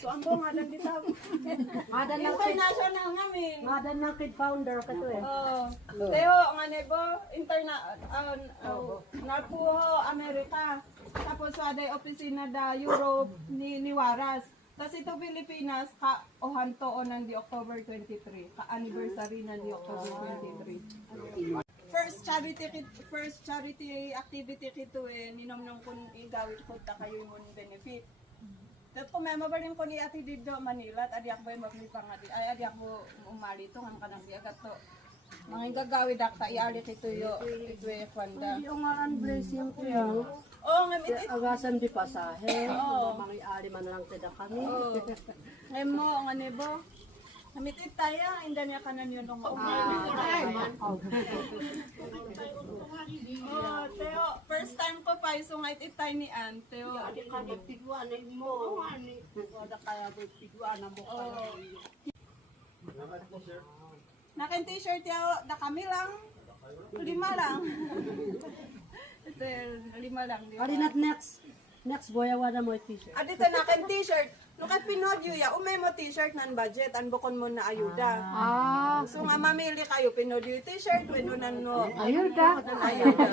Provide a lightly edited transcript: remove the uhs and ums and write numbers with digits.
So ang bunga lang dito. Madan ng kid, International ngamin. madan ng kid founder ka to eh. Oh, Teo, nga nebo, napuho Amerika. Tapos aday opisina da Europe ni Waras. Tapos ito Pilipinas, ka-ohan to o ng di October 23. Ka-anniversary na di October 23. First charity activity kito eh, ninomnong kun igawit ko ta kayo yung benefit. Tapos kumemaba rin ko ni Ate Diddo Manila, at adi ako ba yung maglipang ay adi ako umali to, ang kanang di agad to. Mga gagawid akta, ialit ito yung kwanda. Yung nga ang blessing ko yan. Oo, nga mitit. Agasan di pasahe. Mga iali man lang teda kami. Ngayon mo, nga nebo. Namitit tayo, inda niya kanan yun nung Teo, first time ko pa, so nga itay ni Ann, Teo. Nakin t-shirt yaw, da kami lang. 5 lang. Ito, 5 lang. Karinat next boy wala mo t-shirt. Adito nakin t-shirt. Nukat pinodyo ya, umay mo t-shirt nan budget, an bukon mo na ayuda. So nga mamili kayo, pinodyo t-shirt, pinunan mo. Ayuda. Ayuda.